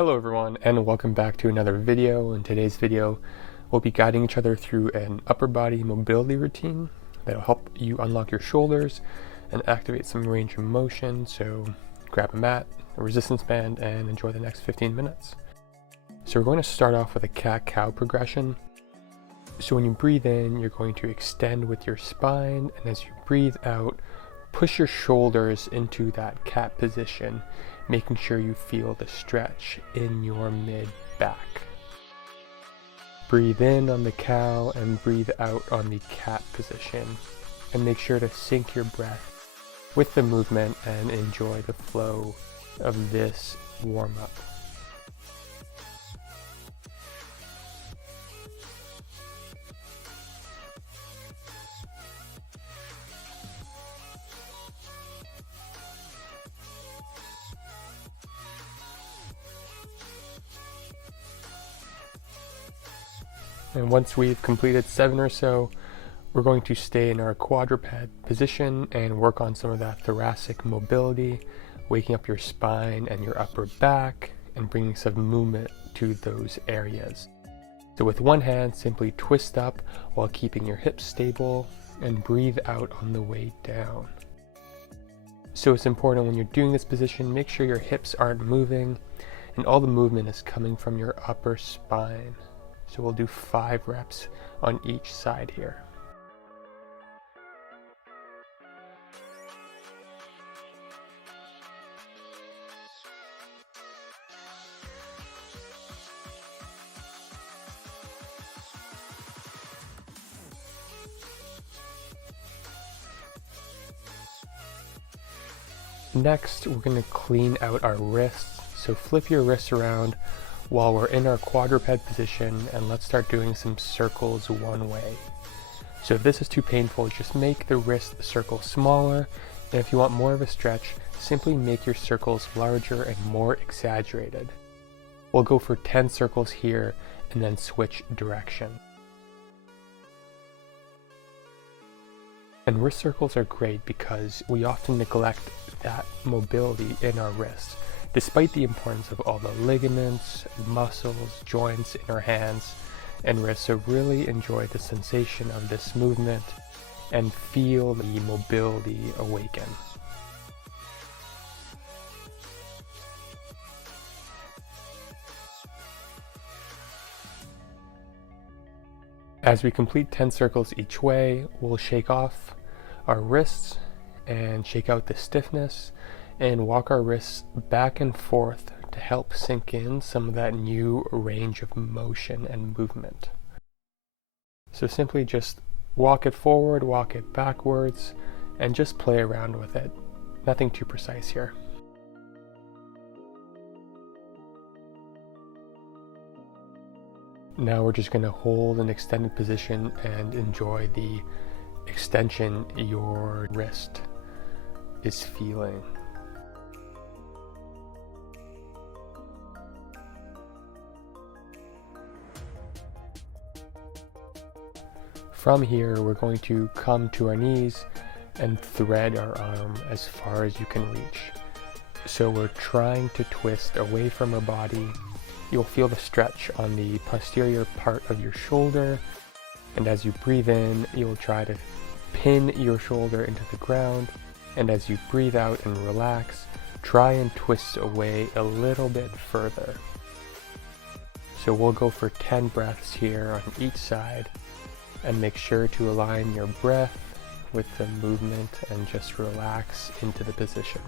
Hello everyone, and welcome back to another video. In today's video, we'll be guiding each other through an upper body mobility routine that'll help you unlock your shoulders and activate some range of motion. So grab a mat, a resistance band, and enjoy the next 15 minutes. So we're going to start off with a cat-cow progression. So when you breathe in, you're going to extend with your spine, and as you breathe out, push your shoulders into that cat position, making sure you feel the stretch in your mid-back. Breathe in on the cow and breathe out on the cat position, and make sure to sync your breath with the movement and enjoy the flow of this warm-up. And once we've completed 7 or so, we're going to stay in our quadruped position and work on some of that thoracic mobility, waking up your spine and your upper back and bringing some movement to those areas. So with one hand, simply twist up while keeping your hips stable and breathe out on the way down. So it's important when you're doing this position, make sure your hips aren't moving and all the movement is coming from your upper spine. So we'll do 5 reps on each side here. Next, we're going to clean out our wrists. So flip your wrists around while we're in our quadruped position, and let's start doing some circles one way. So if this is too painful, just make the wrist circle smaller, and if you want more of a stretch, simply make your circles larger and more exaggerated. We'll go for 10 circles here and then switch direction. And wrist circles are great because we often neglect that mobility in our wrists, despite the importance of all the ligaments, muscles, joints in our hands and wrists. So really enjoy the sensation of this movement and feel the mobility awaken. As we complete 10 circles each way, we'll shake off our wrists and shake out the stiffness and walk our wrists back and forth to help sink in some of that new range of motion and movement. So simply just walk it forward, walk it backwards, and just play around with it. Nothing too precise here. Now we're just going to hold an extended position and enjoy the extension your wrist is feeling. From here, we're going to come to our knees and thread our arm as far as you can reach. So we're trying to twist away from our body. You'll feel the stretch on the posterior part of your shoulder. And as you breathe in, you'll try to pin your shoulder into the ground. And as you breathe out and relax, try and twist away a little bit further. So we'll go for 10 breaths here on each side. And make sure to align your breath with the movement and just relax into the position.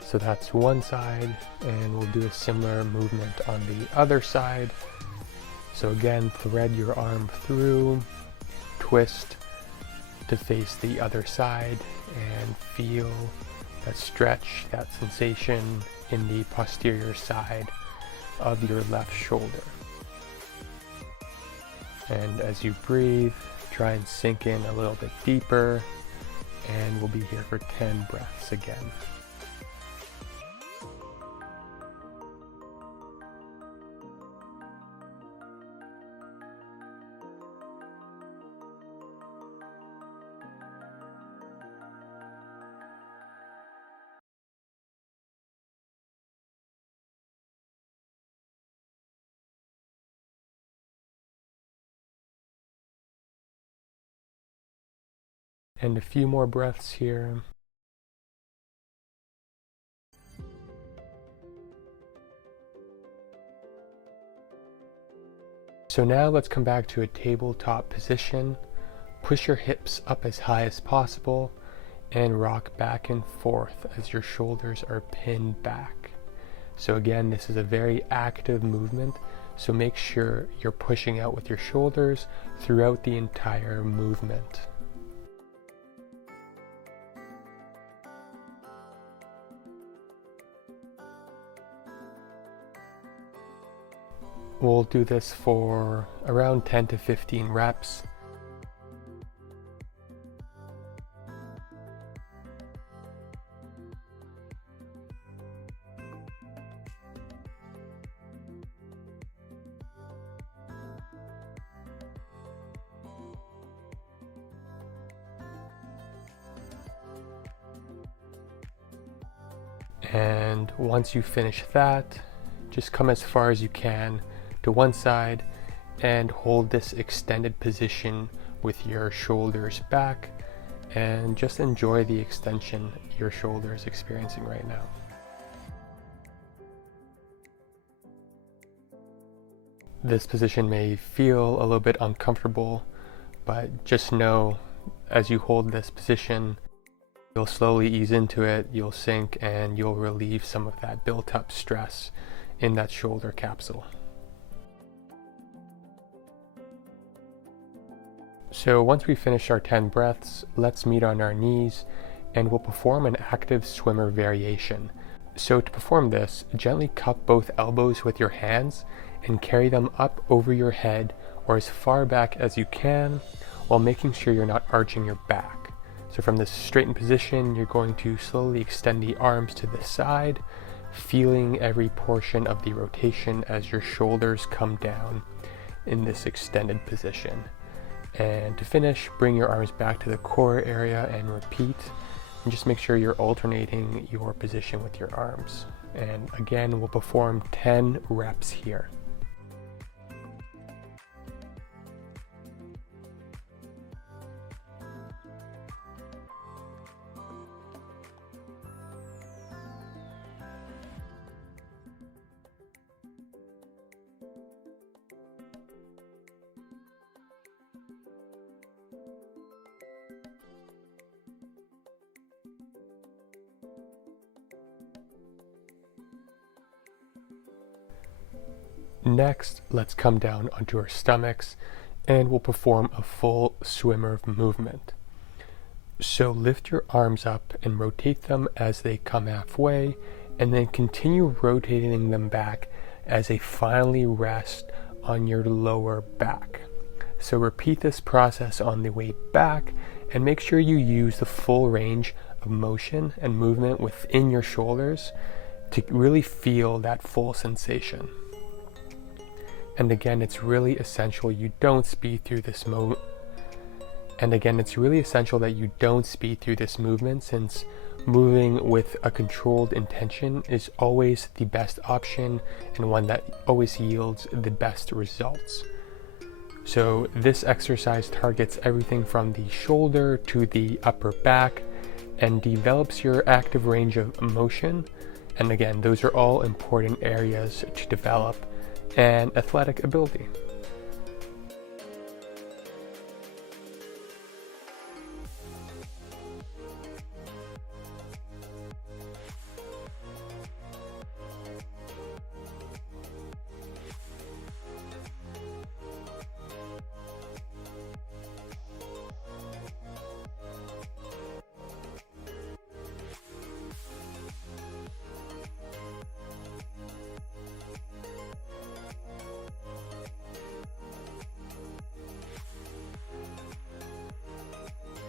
So that's one side, and we'll do a similar movement on the other side. So again, thread your arm through, twist to face the other side, and feel that stretch, that sensation in the posterior side of your left shoulder. And as you breathe, try and sink in a little bit deeper, and we'll be here for 10 breaths again. And a few more breaths here. So now let's come back to a tabletop position. Push your hips up as high as possible and rock back and forth as your shoulders are pinned back. So again, this is a very active movement, so make sure you're pushing out with your shoulders throughout the entire movement. We'll do this for around 10 to 15 reps. And once you finish that, just come as far as you can to one side and hold this extended position with your shoulders back, and just enjoy the extension your shoulder is experiencing right now. This position may feel a little bit uncomfortable, but just know as you hold this position, you'll slowly ease into it, you'll sink, and you'll relieve some of that built up stress in that shoulder capsule. So once we finish our 10 breaths, let's meet on our knees and we'll perform an active swimmer variation. So to perform this, gently cup both elbows with your hands and carry them up over your head or as far back as you can, while making sure you're not arching your back. So from this straightened position, you're going to slowly extend the arms to the side, feeling every portion of the rotation as your shoulders come down in this extended position. And to finish, bring your arms back to the core area and repeat. And just make sure you're alternating your position with your arms. And again, we'll perform 10 reps here. Next, let's come down onto our stomachs and we'll perform a full swimmer movement. So lift your arms up and rotate them as they come halfway, and then continue rotating them back as they finally rest on your lower back. So repeat this process on the way back and make sure you use the full range of motion and movement within your shoulders to really feel that full sensation. And again, it's really essential you don't speed through this movement. Since moving with a controlled intention is always the best option and one that always yields the best results. So this exercise targets everything from the shoulder to the upper back and develops your active range of motion. And again, those are all important areas to develop and athletic ability.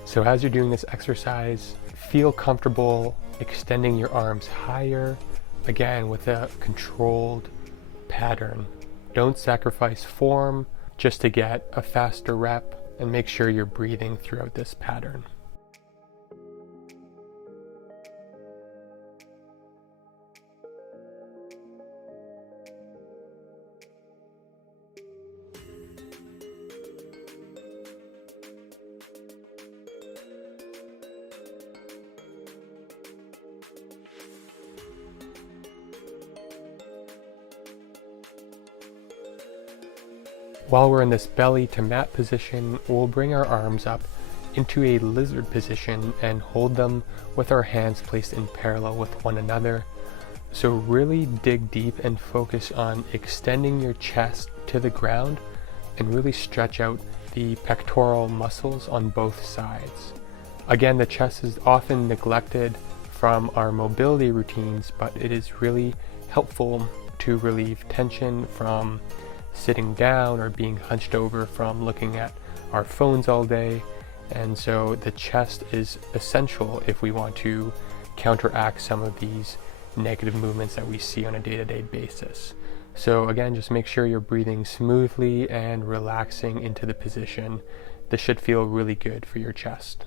So as you're doing this exercise, feel comfortable extending your arms higher, again with a controlled pattern. Don't sacrifice form just to get a faster rep, and make sure you're breathing throughout this pattern. While we're in this belly to mat position, we'll bring our arms up into a lizard position and hold them with our hands placed in parallel with one another. So really dig deep and focus on extending your chest to the ground and really stretch out the pectoral muscles on both sides. Again, the chest is often neglected from our mobility routines, but it is really helpful to relieve tension from sitting down or being hunched over from looking at our phones all day. And so the chest is essential if we want to counteract some of these negative movements that we see on a day-to-day basis. So again, just make sure you're breathing smoothly and relaxing into the position. This should feel really good for your chest.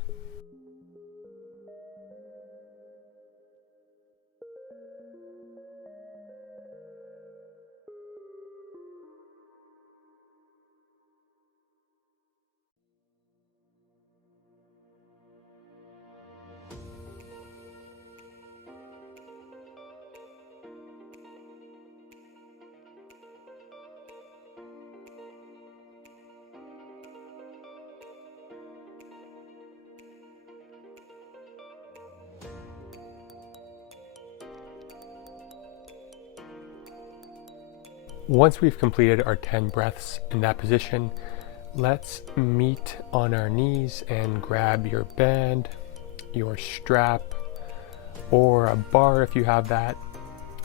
Once we've completed our 10 breaths in that position, let's meet on our knees and grab your band, your strap, or a bar if you have that.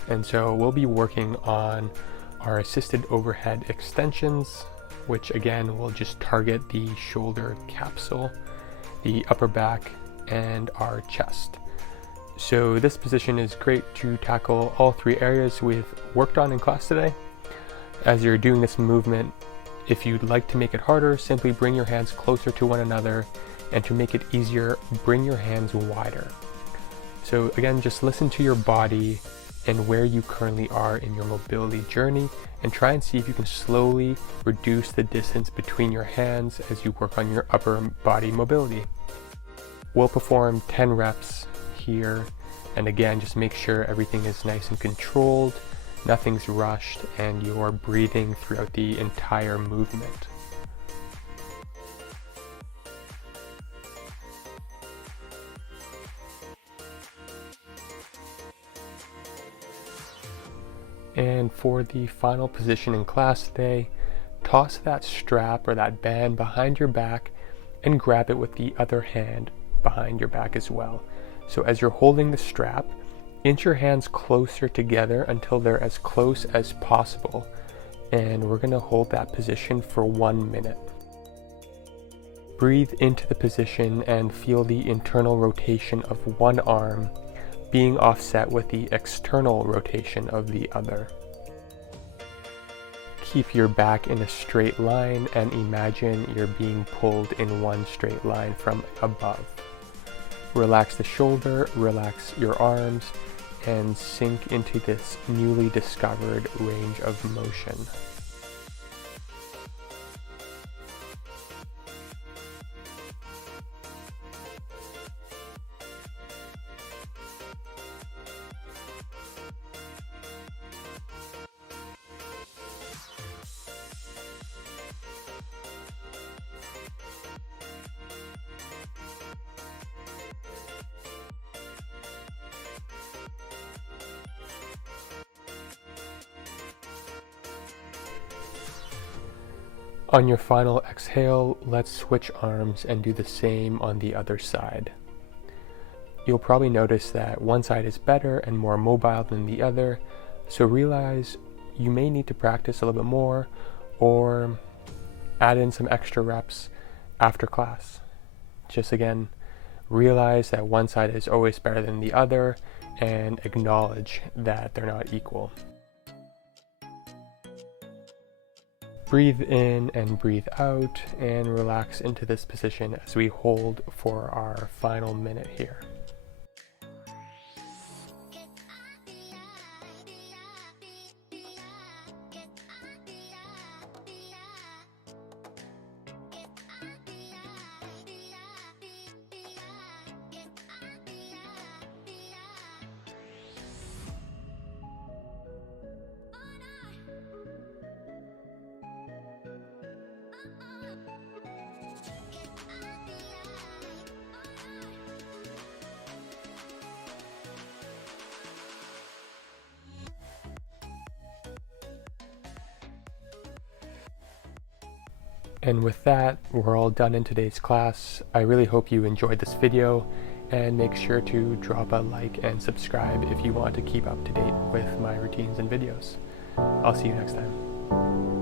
And so we'll be working on our assisted overhead extensions, which again will just target the shoulder capsule, the upper back, and our chest. So this position is great to tackle all three areas we've worked on in class today. As you're doing this movement, if you'd like to make it harder, simply bring your hands closer to one another, and to make it easier, bring your hands wider. So again, just listen to your body and where you currently are in your mobility journey, and try and see if you can slowly reduce the distance between your hands as you work on your upper body mobility. We'll perform 10 reps here, and again, just make sure everything is nice and controlled, nothing's rushed, and you're breathing throughout the entire movement. And for the final position in class today, toss that strap or that band behind your back and grab it with the other hand behind your back as well. So as you're holding the strap, inch your hands closer together until they're as close as possible. And we're going to hold that position for 1 minute. Breathe into the position and feel the internal rotation of one arm being offset with the external rotation of the other. Keep your back in a straight line and imagine you're being pulled in one straight line from above. Relax the shoulder, relax your arms, and sink into this newly discovered range of motion. On your final exhale, let's switch arms and do the same on the other side. You'll probably notice that one side is better and more mobile than the other, so realize you may need to practice a little bit more or add in some extra reps after class. Just again, realize that one side is always better than the other, and acknowledge that they're not equal. Breathe in and breathe out, and relax into this position as we hold for our final minute here. And with that, we're all done in today's class. I really hope you enjoyed this video, and make sure to drop a like and subscribe if you want to keep up to date with my routines and videos. I'll see you next time.